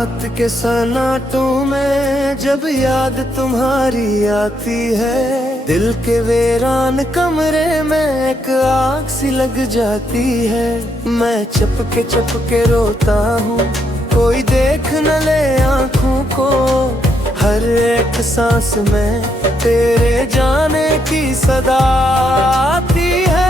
रात के सन्नाटों में जब याद तुम्हारी आती है, दिल के वीरान कमरे में एक आग सी लग जाती है। मैं चपके रोता हूँ, कोई देख न ले आँखों को। हर एक सांस में तेरे जाने की सदा आती है।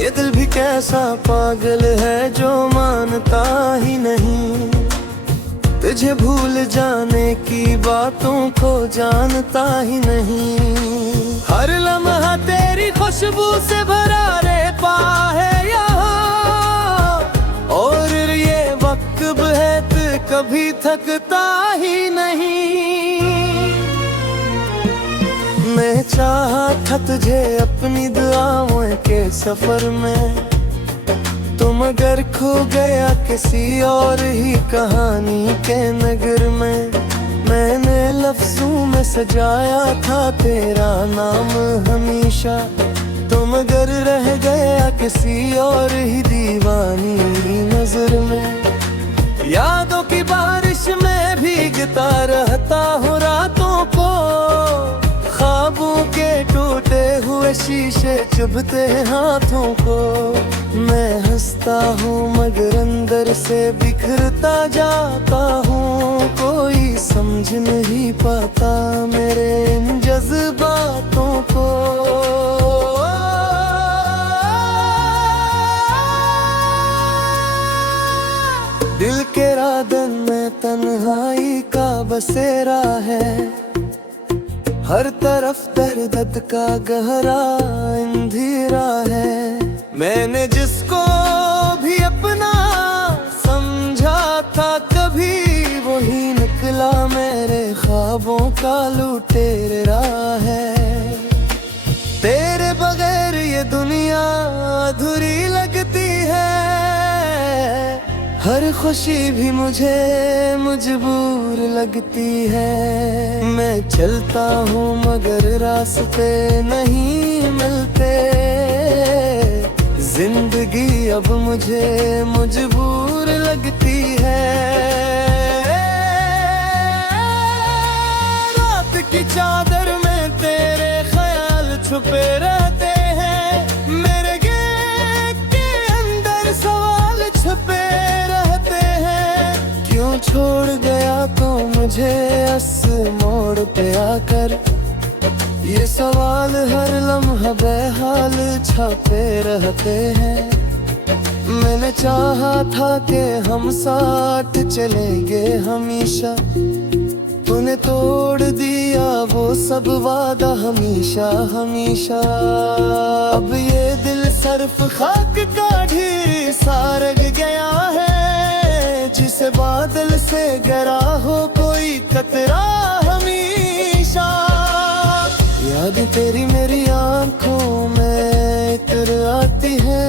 ये दिल भी कैसा पागल है जो मानता ही नहीं, तुझे भूल जाने की बातों को जानता ही नहीं। हर लम्हा तेरी खुशबू से भरा रहता है यहाँ, और ये वक्त है तू कभी थकता ही नहीं। मैं चाहा था तुझे अपनी दुआओं के सफर में, तुम अगर खो गया किसी और ही कहानी के नगर में। मैंने लफ्जों में सजाया था तेरा नाम हमेशा, तुम अगर रह गया किसी और ही दीवानी नजर में। यादों की बारिश में भीगता रहता हूँ रातों को, ख्वाबों के टूटे हुए शीशे चुभते हाथों को। मैं हंसता हूँ मगर अंदर से बिखरता जाता हूँ, कोई समझ नहीं पाता मेरे इन जज्बातों को। दिल के रादन में तन्हाई का बसेरा है, हर तरफ दर्द का गहरा अंधेरा है। मैंने जिसको भी अपना समझा था कभी, वही निकला मेरे ख्वाबों का लुटेरा है। तेरे बगैर ये दुनिया अधूरी लगती है, हर खुशी भी मुझे मजबूर लगती है। मैं चलता हूँ मगर रास्ते नहीं मिलते, जिंदगी अब मुझे मजबूर लगती है। रात की चादर में तेरे ख्याल छुपे रहते हैं, मेरे गेट के अंदर सवाल छुपे रहते हैं। क्यों छोड़ गया तो मुझे इस मोड़ पे आकर, ये सवाल हर लम्हा बेहाल छापे रहते हैं। मैंने चाहा था कि हम साथ चलेंगे हमेशा, तूने तोड़ दिया वो सब वादा हमेशा हमेशा। अब ये दिल सिर्फ खाक का ढेर सा रह गया है, जिसे बादल से गिरा हो कोई कतरा हमेशा। याद तेरी मेरी आंखों में इतर आती है,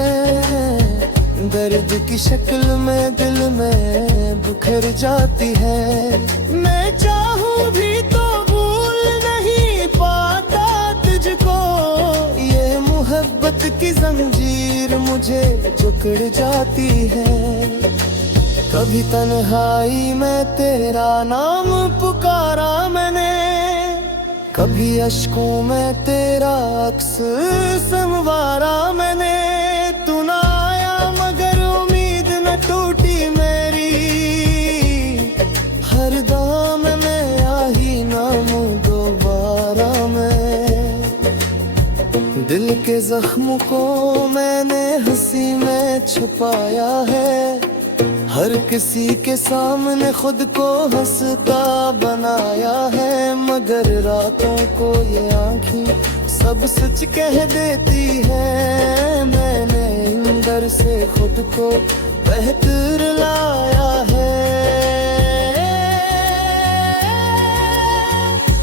दर्द की शक्ल में दिल में बिखर जाती है। मैं चाहूँ भी तो भूल नहीं पाता तुझको, ये मोहब्बत की जंजीर मुझे जकड़ जाती है। कभी तन्हाई में तेरा नाम पुकारा मैंने, कभी अश्कों में तेरा अक्स संवारा मैंने। तू ना आया मगर उम्मीद न टूटी मेरी, हर दाम में आही नाम दोबारा मैं। दिल के जख्म को मैंने हंसी में छुपाया है, हर किसी के सामने खुद को हंसता बनाया है। मगर रातों को ये आँखें सब सच कह देती है, मैंने अंदर से खुद को बेहतर लाया है।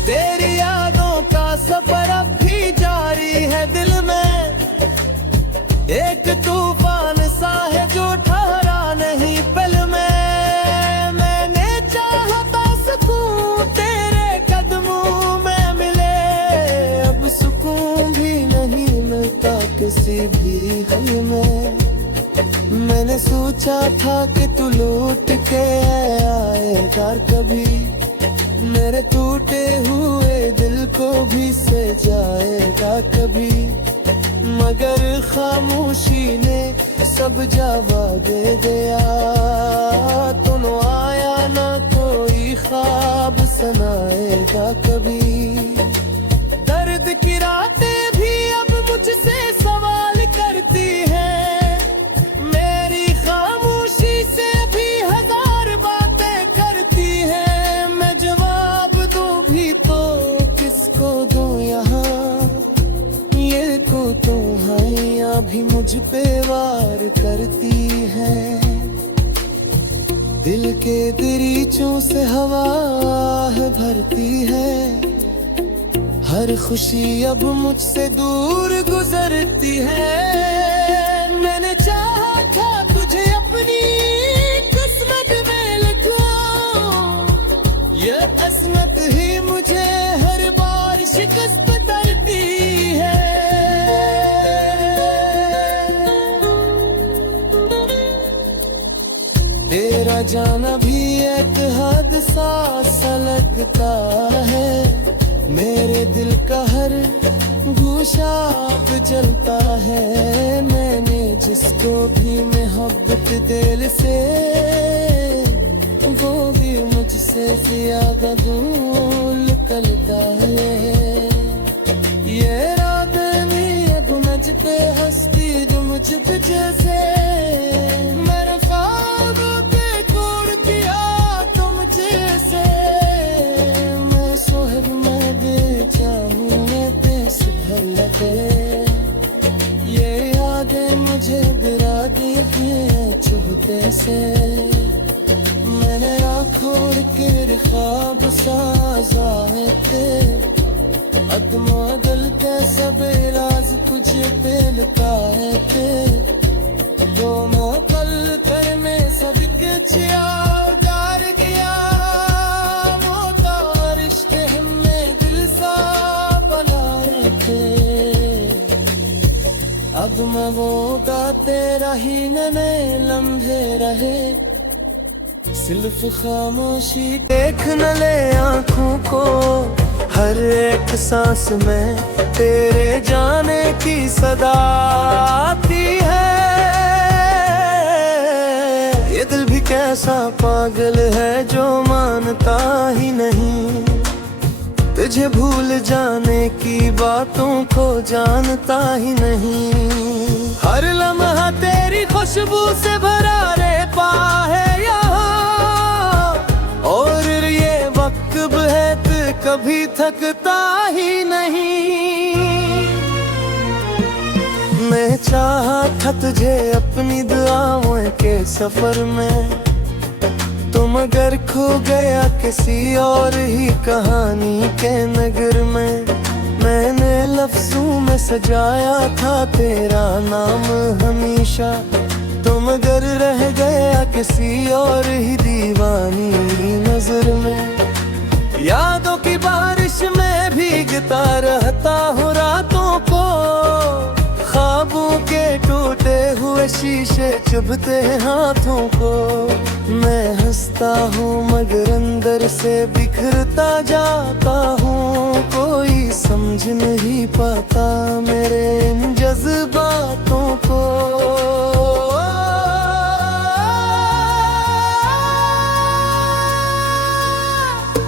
तेरी यादों का सफर अब भी जारी है दिल में, एक तूफान सा है जो ठहरा नहीं पल में। मैंने चाहता सुकून तेरे कदमों में मिले, अब सुकून भी नहीं मिलता किसी भी हल में। मैंने सोचा था कि तू लौट के आएगा कभी, मेरे टूटे हुए दिल को भी सजाएगा कभी। मगर खामोशी ने सब जवाब दे दिया, तुम आया ना कोई ख्वाब सुनाएगा कभी। दर्द की रातें भी अब मुझसे सवाल करती है, मेरी खामोशी से भी हजार बातें करती है। मैं जवाब दूं भी तो किसको दूं यहाँ, ये को तो हैया भी मुझ पे वार करती है। दिल के दरीचों से हवा भरती है, हर खुशी अब मुझसे दूर गुजरती है। मैंने चाहा था तुझे अपनी किस्मत में लिखूं, ये किस्मत ही मुझे हर बार शिकस्त करती है। तेरा जाना भी एक हादसा सा लगता है, मेरे दिल का हर गोशा अब जलता है। मैंने जिसको भी मोहब्बत दिल से, वो भी मुझसे ज्यादा दूर निकलता है। ये रात में अब मुझ पे हंसती जो मुझ पे जैसे, मेरे ख्वाबों पे तोड़ दिया तुम जैसे। मैं सोहर में दे जाऊं मैं देश भर लगे, ये यादें मुझे गिरा दी चुभते से। मैंने राखों के ख्वाब साजाए थे, अदमा दिल के सब राज कुछ पे लुकाए थे। दोनों पल कर में सब कुछ यार गया, मोता रिश्ते हमने दिल सा बनाए थे। अब मैं वो गाते रही नए लम्हे रहे, सिर्फ खामोशी देख न ले आँखों को। हर एक सांस में तेरे जाने की सदा आती है। ये दिल भी कैसा पागल है जो मानता ही नहीं, तुझे भूल जाने की बातों को जानता ही नहीं। हर लम्हा तेरी खुशबू से भरा रहता है यहाँ, और ये वक्त है कभी थकता ही नहीं। मैं चाहा था तुझे अपनी दुआओं के सफर में, तुम अगर खो गया किसी और ही कहानी के नगर में। मैंने लफ्जों में सजाया था तेरा नाम हमेशा, तुम अगर रह गया किसी और ही दीवानी नजर में। यादों की बारिश में भीगता रहता हूँ रातों को, ख्वाबों के टूटे हुए शीशे चुभते हाथों को। मैं हंसता हूँ मगर अंदर से बिखरता जाता हूँ, कोई समझ नहीं पाता मेरे इन जज्बातों को।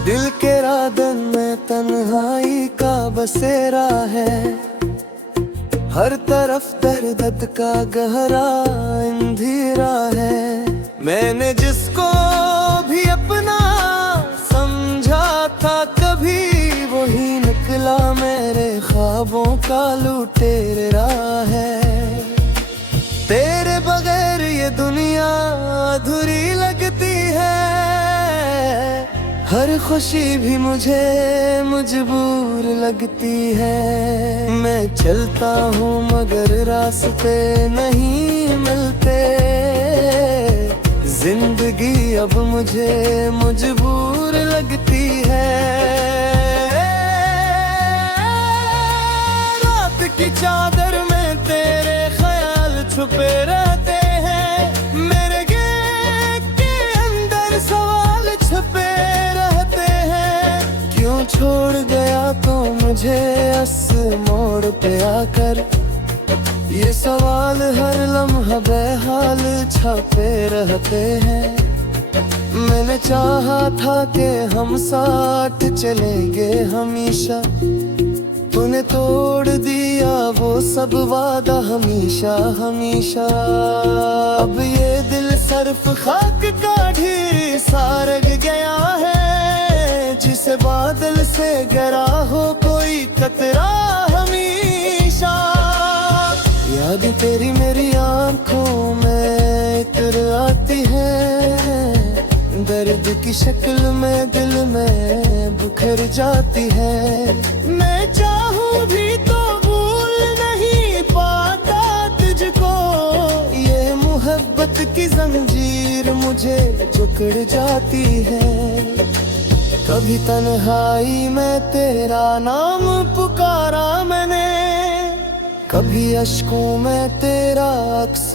दिल के रादन में तन्हाई का बसेरा है, हर तरफ दर्द का गहरा अंधेरा है। मैंने जिसको भी अपना समझा था कभी, वही निकला मेरे ख्वाबों का लुटेरा है। तेरे बगैर ये दुनिया अधूरी लगती है, हर खुशी भी मुझे मजबूर लगती है। मैं चलता हूँ मगर रास्ते नहीं मिलते, जिंदगी अब मुझे मजबूर लगती है। रात की चादर में तेरे ख्याल छुपे रहते हैं, तो मुझे इस मोड़ पे आकर ये सवाल हर लम्हा बेहाल छपे रहते हैं। मैंने चाहा था कि हम साथ चलेंगे हमेशा, तूने तोड़ दिया वो सब वादा हमेशा हमेशा। अब ये दिल सिर्फ खाक का ढेर सा रह गया है, जिसे बादल से गिरा हो कोई कतरा हमेशा। याद तेरी मेरी आंखों में इतर आती है, दर्द की शक्ल में दिल में बिखर जाती है। मैं चाहूँ भी तो भूल नहीं पाता तुझको, ये मोहब्बत की जंजीर मुझे जकड़ जाती है। कभी तन्हाई में तेरा नाम पुकारा मैंने, कभी अश्कों में तेरा अक्स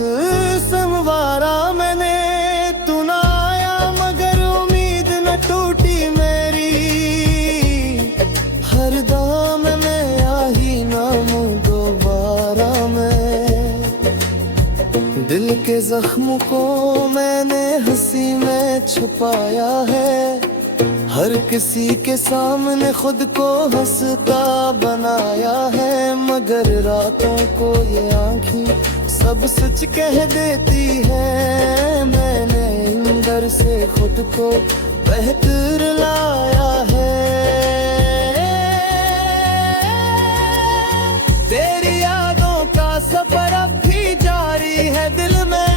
संवारा मैंने। तू ना आया मगर उम्मीद न टूटी मेरी, हर दाम में आही नाम दोबारा मैं। दिल के जख्म को मैंने हंसी में छुपाया है, हर किसी के सामने खुद को हंसता बनाया है। मगर रातों को ये आँखें सब सच कह देती है, मैंने अंदर से खुद को बेहतर लाया है। तेरी यादों का सफर अब भी जारी है दिल में,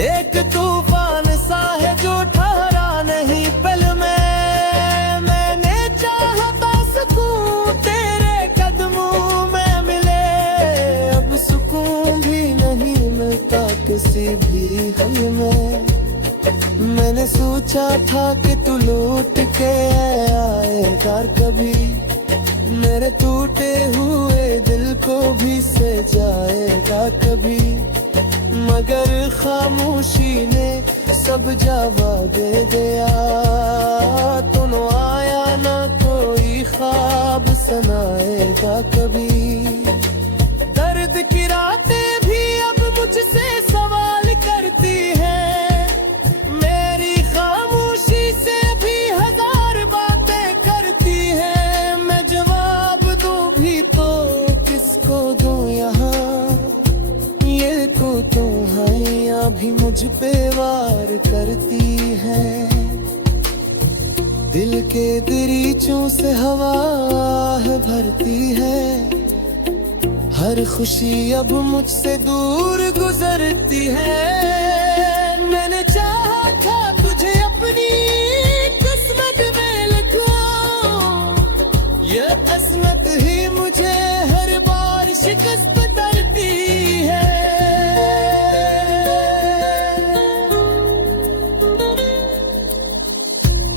एक तूफान सा है जो ठहरा नहीं पल में। मैंने चाहा था सुकून तेरे कदमों में मिले, अब सुकून भी नहीं मिलता किसी भी हल में। मैंने सोचा था कि तू लौट के आएगा कभी, मेरे टूटे हुए दिल को भी सजाएगा कभी। मगर खामोशी ने सब जवाब दे दिया, तुम आया ना कोई ख्वाब सुनाएगा कभी। दर्द की रातें भी अब मुझसे सवाल करती हैं, मेरी खामोशी से भी हजार बातें करती हैं। मैं जवाब दूं भी तो किसको दूं यहाँ, ये को तो हैया भी मुझ पे वार करती है। दिल के दरीचों से हवा भरती है, हर खुशी अब मुझसे दूर गुजरती है। मैंने चाहा था तुझे अपनी किस्मत में लिखूं, ये किस्मत ही मुझे हर बार शिकस्त करती है।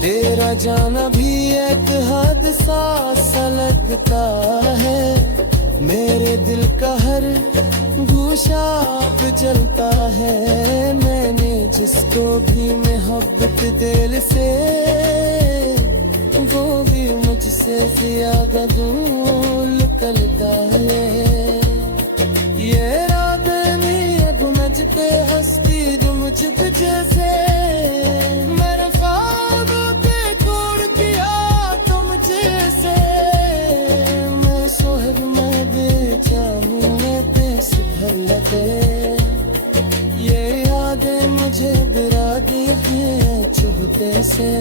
तेरा जाना भी एक हादसा सा लगता है, मेरे दिल का हर गोशा अब जलता है। मैंने जिसको भी मोहब्बत दिल से, वो भी मुझसे ज्यादा दूर निकलता है। ये रात में अब मुझ पे हंसती जो मुझ पे जैसे, मेरे ख्वाबों पे तोड़ दिया तुम जैसे। मैं सोहर मैं बेचाहूँ मैं देश भर लगे, ये यादें मुझे डरा दी हैं चुभते से।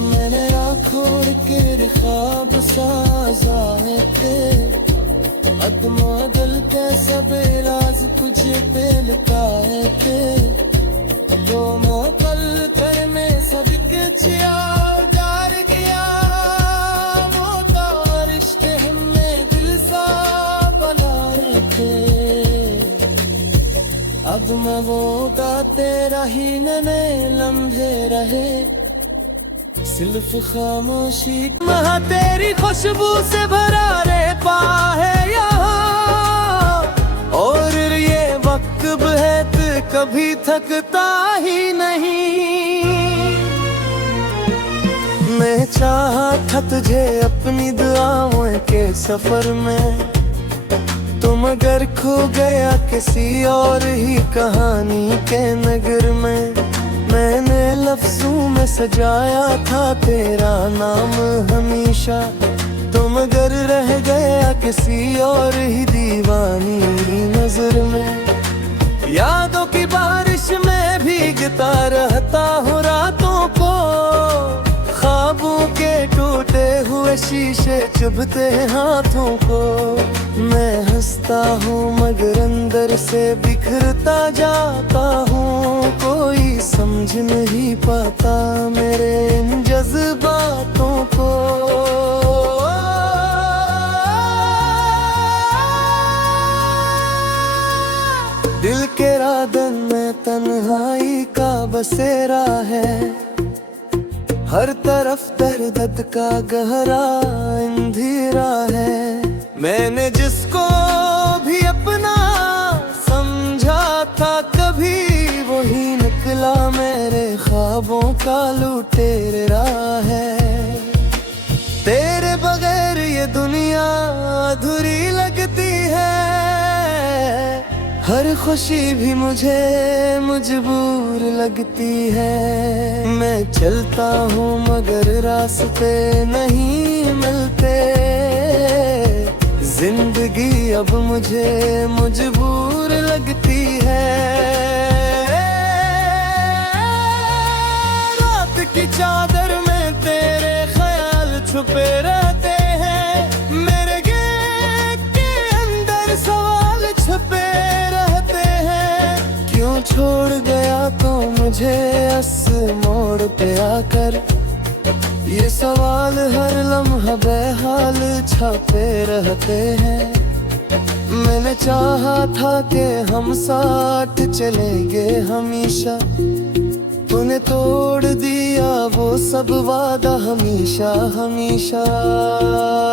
मैंने राखोड़ के ख्वाब साजाए थे, अदमोदल के सब राज कुछ पे लुकाए थे। दो मोकल कर में सब कुछ जार गया, मोता रिश्ते हमें दिल सा बनाए थे। अब मैं वो गाते रही नए लम्हे रहे, सिर्फ खामोशी महा तेरी खुशबू से भरा रहता है यहाँ। और ये वक्त बेहद कभी थकता ही नहीं। मैं चाहा था तुझे अपनी दुआओं के सफर में, तो मगर खो गया किसी और ही कहानी के नगर में। मैंने लफ्जों में सजाया था तेरा नाम हमेशा, तो मगर रह गया किसी और ही दीवानी नजर में। यादों की बारिश में भीगता रहता हूँ रातों को, ख्वाबों के टूटे हुए शीशे चुभते हाथों को। मैं हंसता हूँ मगर अंदर से बिखरता जाता हूँ, कोई समझ नहीं पाता मेरे इन जज्बातों को। दिल के रादन में तन्हाई का बसेरा है, हर तरफ दर्द का गहरा अंधेरा है। मैंने जिसको भी अपना समझा था कभी, वही निकला मेरे ख्वाबों का लुटेरा है। तेरे बगैर ये दुनिया अधूरी लगती है, हर खुशी भी मुझे मजबूर लगती है। मैं चलता हूँ मगर रास्ते नहीं मिलते, जिंदगी अब मुझे मजबूर लगती है। रात की चादर में तेरे ख्याल छुपे रहते हैं, मेरे गेट के अंदर सवाल छुपे रहते हैं। क्यों छोड़ गया तो मुझे इस मोड़ पे आकर, ये सवाल हर लम्हा बेहाल छापे रहते हैं। मैंने चाहा था कि हम साथ चलेंगे हमेशा, तूने तोड़ दिया वो सब वादा हमेशा हमेशा।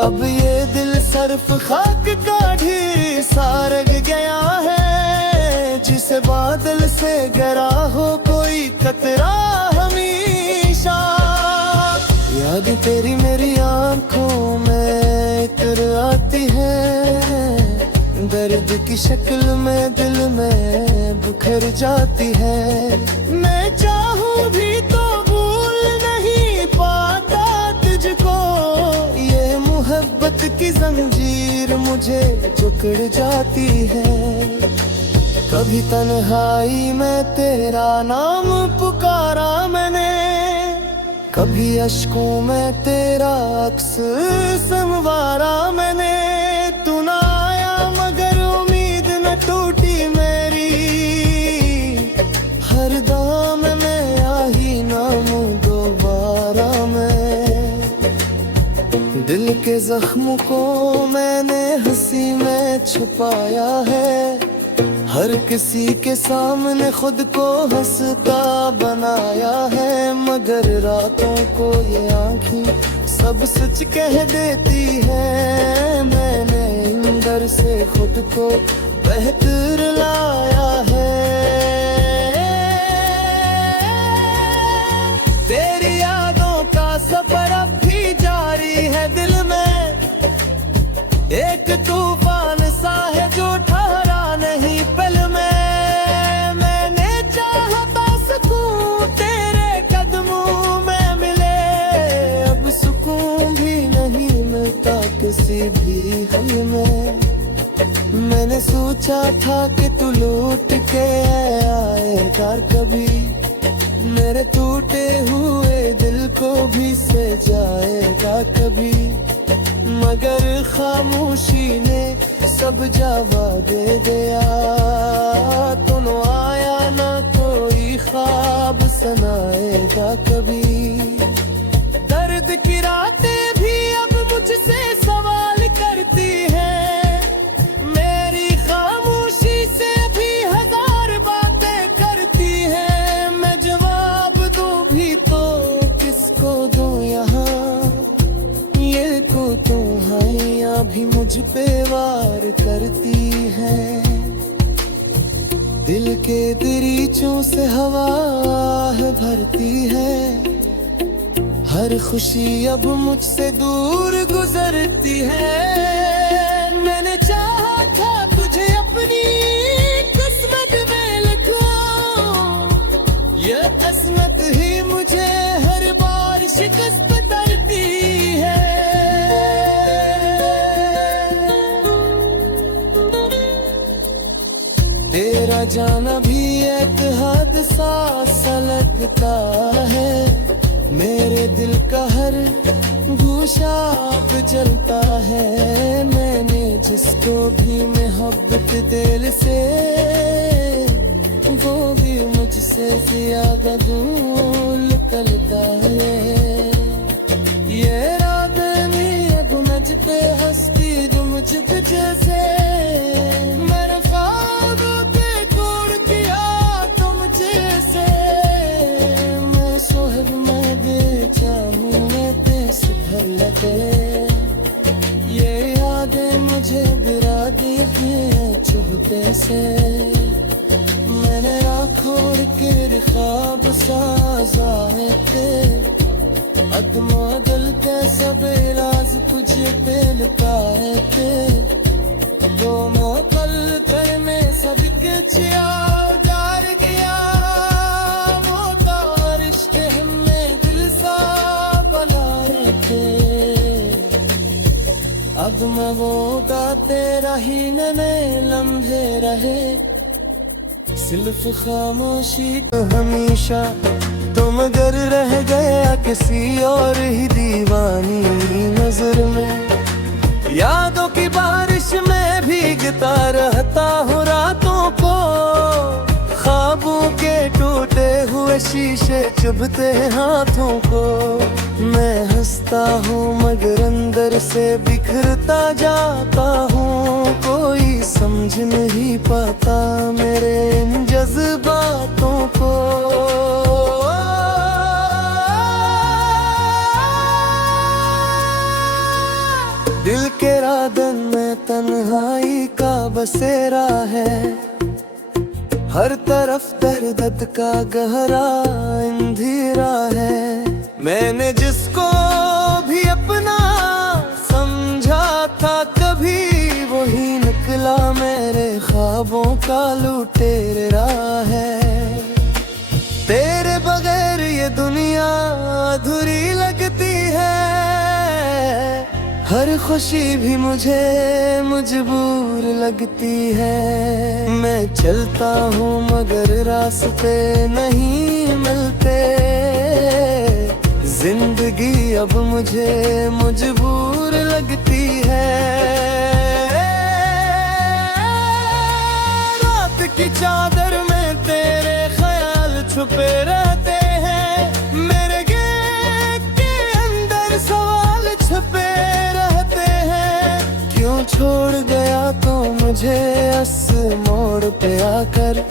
अब ये दिल सिर्फ खाक का ढेर सा रह गया है, जिसे बादल से गिरा हो कोई कतरा हमेशा। याद तेरी मेरी आंखों में इतर आती है, दर्द की शक्ल में दिल में बिखर जाती है। मैं चाहूँ भी तो भूल नहीं पाता तुझको, ये मोहब्बत की जंजीर मुझे जकड़ जाती है। कभी तन्हाई में तेरा नाम पुकारा मैंने, कभी अश्कों में तेरा अक्स संवारा मैंने। तू ना आया मगर उम्मीद न टूटी मेरी, हर दाम में आ ही ना दोबारा मैं। दिल के जख्मों को मैंने हंसी में छुपाया है, हर किसी के सामने खुद को हंसता बनाया है। मगर रातों को ये आँखें सब सच कह देती है, मैंने अंदर से खुद को बेहतर लाया है। तेरी यादों का सफर अब भी जारी है दिल में, एक तूफान सा है जो ठहरा नहीं पल में। मैंने चाहता सुकून तेरे कदमों में मिले, अब सुकून भी नहीं मिलता किसी भी हल में। मैंने सोचा था कि तू लौट के आएगा कभी, मेरे टूटे हुए दिल को भी से जाएगा कभी। मगर खामोशी ने सब जवाब दे दिया, तुम आया ना कोई ख्वाब सुनाएगा कभी। दर्द की रातें भी अब मुझसे सवाल करती हैं, मेरी खामोशी से भी हजार बातें करती हैं। मैं जवाब दूं भी तो किसको दूं यहाँ, ये को तुम्हारियाँ भी मुझ पे वार करती हैं। दिल के दरीचों से हवा भरती है, हर खुशी अब मुझसे दूर गुजरती है। मैंने चाहा था तुझे अपनी किस्मत में लिखूं, ये किस्मत ही मुझे हर बार शिकस्त करती है। तेरा जाना भी एक हादसा सा लगता है, मेरे दिल का हर गूशा अब जलता है। मैंने जिसको भी मोहब्बत दिल से, वो भी मुझसे ज्यादा दूर निकलता है। ये रातें भी अब मुझ पे हंसती जो मुझ पे जैसे, मैंने ख्वाबों पे तोड़ दिया तुम जैसे। मैं सोहब मैं दे चाहूं मैं तेस भर लगे, ये यादें मुझे गिरा देती हैं चुभते से। मैंने आँखों के ख्वाब साज़ाए थे, अदमा दिल के सब राज तुझे पे लुकाए थे। दोनों पल कर में सब कुछ याद गया, मोता रिश्ते हमें दिल सा बनाए थे। अब मैं वो गाते रही में लम्हे रहे, सिर्फ खामोशी हमेशा। तुम अगर रह गया किसी और ही दीवानी नजर में, यादों की बारिश में भीगता रहता हूँ रातों को। ख्वाबों के टूटे हुए शीशे चुभते हाथों को। मैं हंसता हूँ मगर अंदर से बिखरता जाता हूँ। कोई समझ नहीं पाता मेरे इन जज्बातों को। दिल के रादन में तन्हाई का बसेरा है, हर तरफ दर्द का गहरा अंधेरा है। मैंने जिसको भी अपना समझा था कभी, वही निकला मेरे ख्वाबों का लुटेरा है। तेरे बगैर ये दुनिया अधूरी लगती है, हर खुशी भी मुझे मजबूर लगती है। मैं चलता हूँ मगर रास्ते नहीं मिलते, जिंदगी अब मुझे मजबूर लगती है। रात की चादर में तेरे ख्याल छुपे रहते हैं, मेरे गेट के अंदर सवाल छुपे रहते हैं। क्यों छोड़ गया तो मुझे इस मोड़ पे आकर,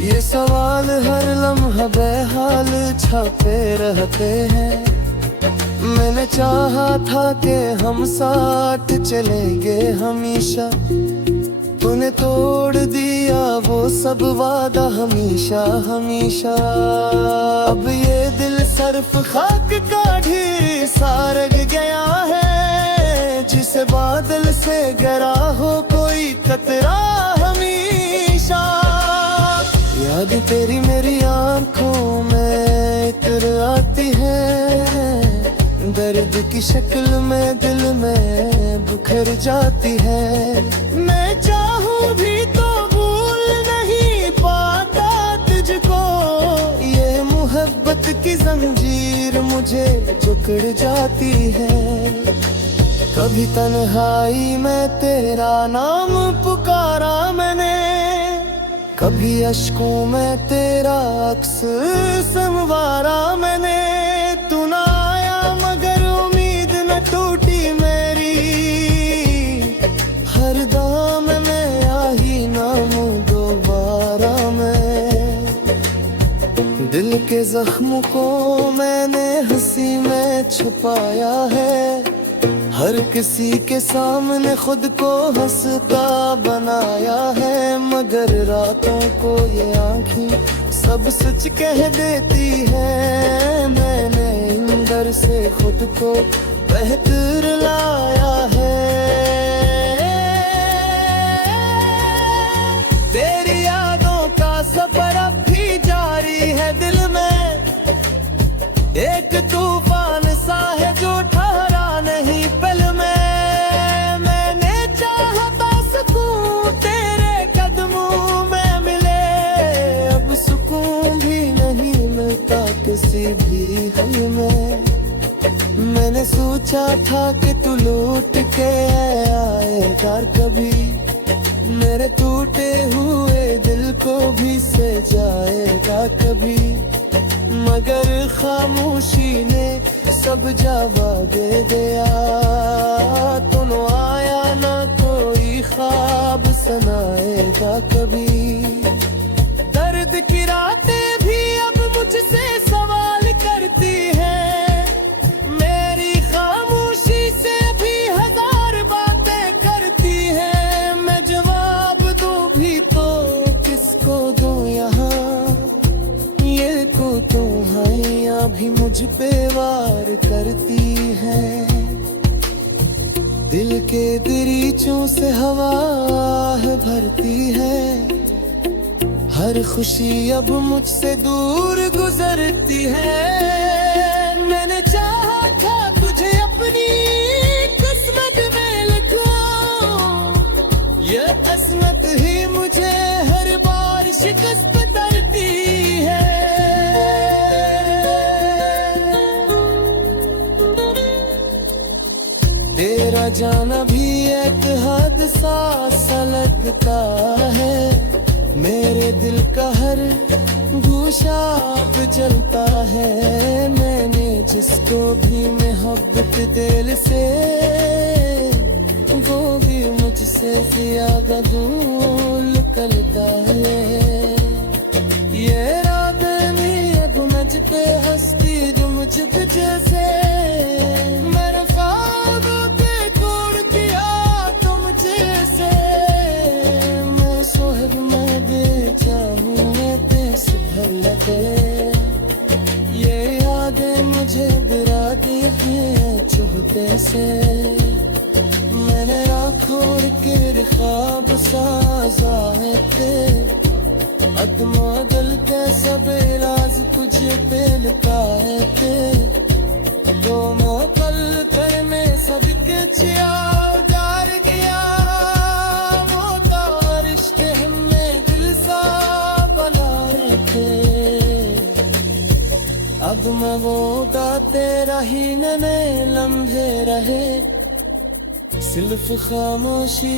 ये सवाल हर लम्हा बेहाल छपे रहते हैं। मैंने चाहा था कि हम साथ चलेंगे हमेशा, तूने तोड़ दिया वो सब वादा हमेशा हमेशा। अब ये दिल सिर्फ खाक का ढेर सा रह गया है, जिसे बादल से गरा हो कोई कतरा हमेशा। याद तेरी मेरी आंखों में इतर आती है, दर्द की शक्ल में दिल में बिखर जाती है। मैं चाहूँ भी तो भूल नहीं पाता तुझको, ये मोहब्बत की जंजीर मुझे जकड़ जाती है। कभी तन्हाई में तेरा नाम पुकारा मैंने, कभी अश्कों में तेरा अक्स संवारा मैंने। तू ना आया मगर उम्मीद न टूटी मेरी, हर दाम में आई ना दोबारा मैं। दिल के जख्म को मैंने हंसी में छुपाया है, हर किसी के सामने खुद को हंसता बनाया है। मगर रातों को ये आँखें सब सच कह देती है। मैंने अंदर से खुद को बेहतर लाया है। तेरी यादों का सफर अब भी जारी है दिल में। एक तूफान सा है जो ठहरा नहीं पल में। मैंने चाहा था सुकून तेरे कदमों में मिले, अब सुकून भी नहीं मिलता किसी भी हल में। मैंने सोचा था कि तू लौट के आएगा कभी, मेरे टूटे हुए दिल को भी सजाएगा कभी। मगर खामोशी ने सब जवाब दे दिया। तुम आया ना कोई ख्वाब सुनाएगा कभी। दर्द की रातें भी अब मुझसे सवाल करती हैं। मेरी खामोशी से भी हजार बातें करती हैं। मैं जवाब दूं भी तो किसको दूं यहाँ, ये को तुम्हारियां भी मुझ पे वार करती है। दिल के दरीचों से हवा भरती है। हर खुशी अब मुझसे दूर गुजरती है। मैंने चाहा था तुझे अपनी किस्मत में लिखूं, ये किस्मत ही मुझे हर बार शिकस्त करती है। तेरा जाना भी एक हादसा सा लगता है। मेरे दिल का हर गोशा अब जलता है। मैंने जिसको भी मोहब्बत दिल से, वो भी मुझसे ज्यादा दूर निकलता है। ये रात में अब मुझ पे हंसती जो मुझ पे जैसे मेरे ख्वाब पे तोड़ दिया तुम जैसे। मैं सोहब मैं बेचाहूँ मैं देश भर लगे। ये यादें मुझे गिरा दी हैं चुभते से। मैंने आँखों के ख्वाब साजाए थे। अदमो दिल के सब राज कुछ पे लुकाए थे। तो मोकल करने सबके चिया जार किया। मोता रिश्ते में दिल सा बनाए थे। अब मैं वो गाते रही नए लम्हे रहे, सिर्फ खामोशी।